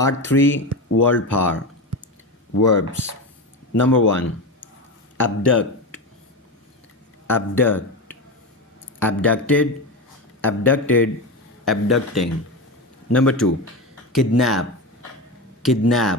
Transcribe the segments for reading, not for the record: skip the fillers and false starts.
Part 3 World Power. Verbs. Number 1. Abduct. Abduct. Abducted. Abducted. Abducting. Number 2. Kidnap. Kidnap.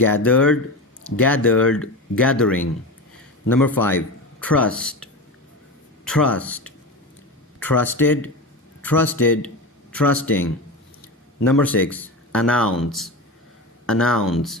gathered, gathered, gathering. Number 5. Trust. Trust. Trusted, trusted, trusting. Number 6. Announce. Announce.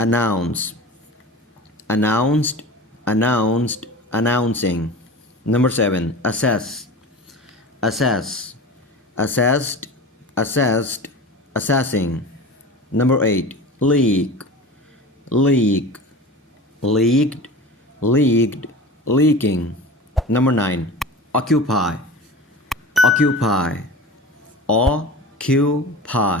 Announce, announced, announced, announcing. Number 7. Assess. Assess, assessed, assessed, assessing. Number 8. Leak. Leak, leaked, leaked, leaking. Number 9. Occupy. Occupy, occupy,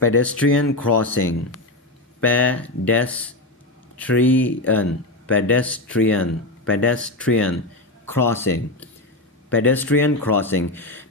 pedestrian crossing. Pedestrian, pedestrian, pedestrian crossing. pedestrian crossing.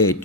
8.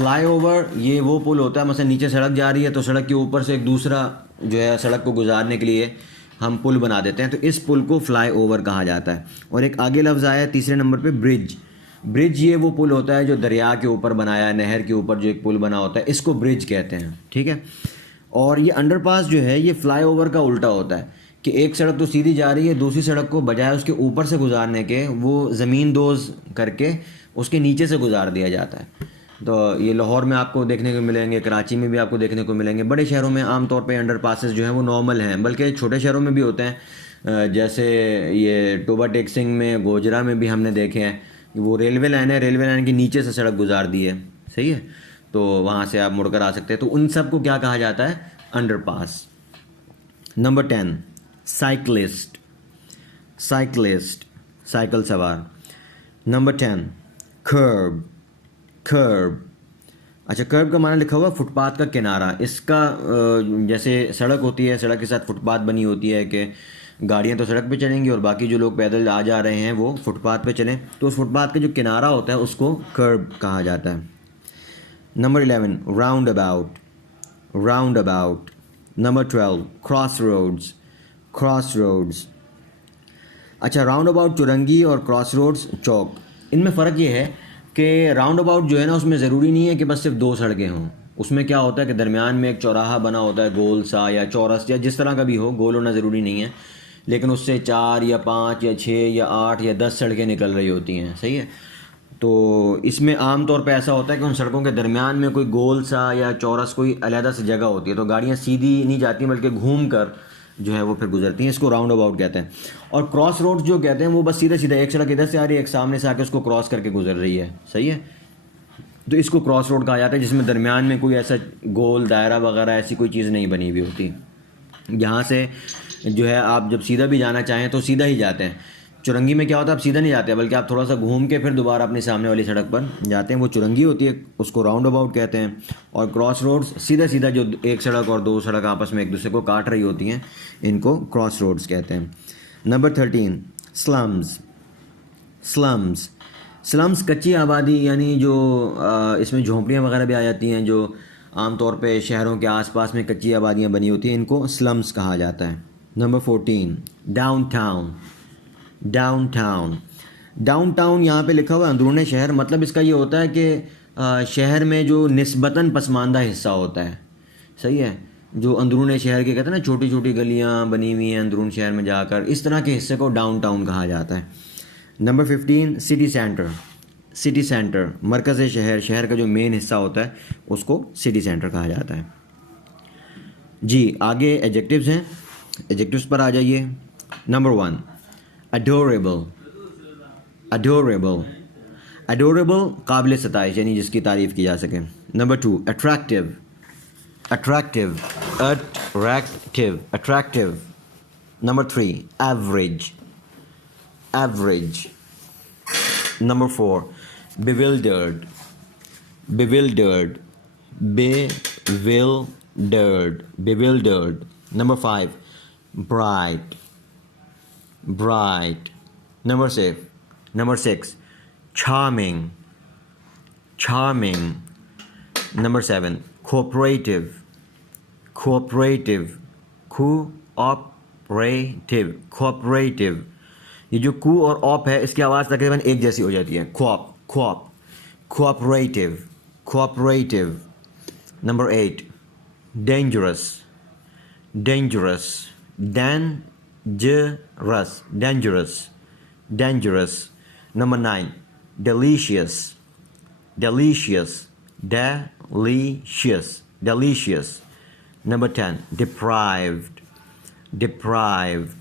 Fly over یہ وہ پل ہوتا ہے، مثلا نیچے سڑک جا رہی ہے تو سڑک کے اوپر سے ایک دوسرا جو ہے سڑک کو گزارنے کے لیے ہم پل بنا دیتے ہیں، تو اس پل کو فلائی اوور کہا جاتا ہے. اور ایک آگے لفظ آیا ہے تیسرے نمبر پہ، برج. برج یہ وہ پل ہوتا ہے جو دریا کے اوپر بنایا ہے، نہر کے اوپر جو ایک پل بنا ہوتا ہے، اس کو برج کہتے ہیں. ٹھیک ہے. اور یہ انڈر پاس جو ہے یہ فلائی اوور کا الٹا ہوتا ہے کہ ایک سڑک تو سیدھی جا رہی ہے، دوسری سڑک کو بجائے اس کے اوپر سے گزارنے کے وہ زمین دوز کر کے اس کے نیچے سے گزار دیا جاتا ہے. تو یہ لاہور میں آپ کو دیکھنے کو ملیں گے، کراچی میں بھی آپ کو دیکھنے کو ملیں گے. بڑے شہروں میں عام طور پہ انڈر پاسز جو ہیں وہ نارمل ہیں، بلکہ چھوٹے شہروں میں بھی ہوتے ہیں. جیسے یہ ٹوبا ٹیک سنگھ میں، گوجرا میں بھی ہم نے دیکھے ہیں. وہ ریلوے لائن ہے، ریلوے لائن کے نیچے سے سڑک گزار دی ہے. صحیح ہے، تو وہاں سے آپ مڑ کر آ سکتے ہیں. تو ان سب کو کیا کہا جاتا ہے؟ Underpass. Number 10 cyclist. Cyclist cycle سوار. Number 10 kerb. کرب. اچھا، کرب کا معنی لکھا ہوا فٹ پاتھ کا کنارہ. اس کا جیسے سڑک ہوتی ہے، سڑک کے ساتھ فٹ پاتھ بنی ہوتی ہے کہ گاڑیاں تو سڑک پہ چلیں گی اور باقی جو لوگ پیدل آ جا رہے ہیں وہ فٹ پاتھ پہ چلیں. تو اس فٹ پاتھ کا جو کنارہ ہوتا ہے اس کو کرب کہا جاتا ہے. Number 11 round about. Round about. Number 12 cross roads. Cross roads. اچھا، راؤنڈ اباؤٹ چورنگی اور کراس روڈز چوک. ان میں فرق یہ ہے کہ راؤنڈ اباؤٹ جو ہے نا اس میں ضروری نہیں ہے کہ بس صرف 2 سڑکیں ہوں. اس میں کیا ہوتا ہے کہ درمیان میں ایک چوراہا بنا ہوتا ہے، گول سا یا چورس یا جس طرح کا بھی ہو، گول ہونا ضروری نہیں ہے، لیکن اس سے 4 یا 5 یا 6 یا 8 یا 10 سڑکیں نکل رہی ہوتی ہیں. صحیح ہے. تو اس میں عام طور پہ ایسا ہوتا ہے کہ ان سڑکوں کے درمیان میں کوئی گول سا یا چورس کوئی علیحدہ سی جگہ ہوتی ہے، تو گاڑیاں سیدھی نہیں جاتی بلکہ گھوم کر جو ہے وہ پھر گزرتی ہیں. اس کو راؤنڈ اباؤٹ کہتے ہیں. اور کراس روڈ جو کہتے ہیں وہ بس سیدھا سیدھا ایک سڑک ادھر سے آ رہی ہے، ایک سامنے سے آ کے اس کو کراس کر کے گزر رہی ہے. صحیح ہے. تو اس کو کراس روڈ کہا جاتا ہے جس میں درمیان میں کوئی ایسا گول دائرہ وغیرہ ایسی کوئی چیز نہیں بنی ہوئی ہوتی. یہاں سے جو ہے آپ جب سیدھا بھی جانا چاہیں تو سیدھا ہی جاتے ہیں. چورنگی میں کیا ہوتا ہے، آپ سیدھا نہیں جاتے بلکہ آپ تھوڑا سا گھوم کے پھر دوبارہ اپنی سامنے والی سڑک پر جاتے ہیں. وہ چورنگی ہوتی ہے، اس کو راؤنڈ اباؤٹ کہتے ہیں. اور کراس روڈز سیدھا سیدھا جو ایک سڑک اور 2 سڑک آپس میں ایک دوسرے کو کاٹ رہی ہوتی ہیں، ان کو کراس روڈز کہتے ہیں. Number 13 slums. سلمز. سلمز کچی آبادی، یعنی جو اس میں جھونپڑیاں وغیرہ بھی آ جاتی ہیں، جو عام طور پہ شہروں کے آس پاس میں کچی آبادیاں بنی ہوتی ہیں، ان کو سلمز کہا جاتا ہے. Number 14 down town. Down town. Down town یہاں پہ لکھا ہوا ہے اندرون شہر. مطلب اس کا یہ ہوتا ہے کہ شہر میں جو نسبتاً پسماندہ حصہ ہوتا ہے. صحیح ہے. جو اندرون شہر کے کہتے ہیں نا، چھوٹی چھوٹی گلیاں بنی ہوئی ہیں اندرون شہر میں جا کر، اس طرح کے حصے کو ڈاؤن ٹاؤن کہا جاتا ہے. Number 15 city centre. City centre مرکز شہر، شہر کا جو مین حصہ ہوتا ہے اس کو سٹی سینٹر کہا جاتا ہے. جی آگے ایڈجیکٹیوز ہیں، ایڈجیکٹیوز پر آ جائیے. نمبر 1 اڈوریبل. اڈوریبل. اڈوریبل قابل ستائش، یعنی جس کی تعریف کی جا سکے. Number 2 attractive. Attractive. Attractive. Attractive. Number 3 average. Average. Number 4 bewildered. bewildered. bewildered. bewildered. Number 5 bright. bright. Number 6 charming. charming. Number 7 cooperative. cooperative. cooperative. cooperative. یہ جو کو اور آپ ہے اس کی آواز تقریباً ایک جیسی ہو جاتی ہے. کوپ کوپ. cooperative. cooperative. Number 8 dangerous. dangerous. dangerous. dangerous. dangerous. Number 9 delicious. delicious. delicious. delicious. Number 10 deprived. deprived.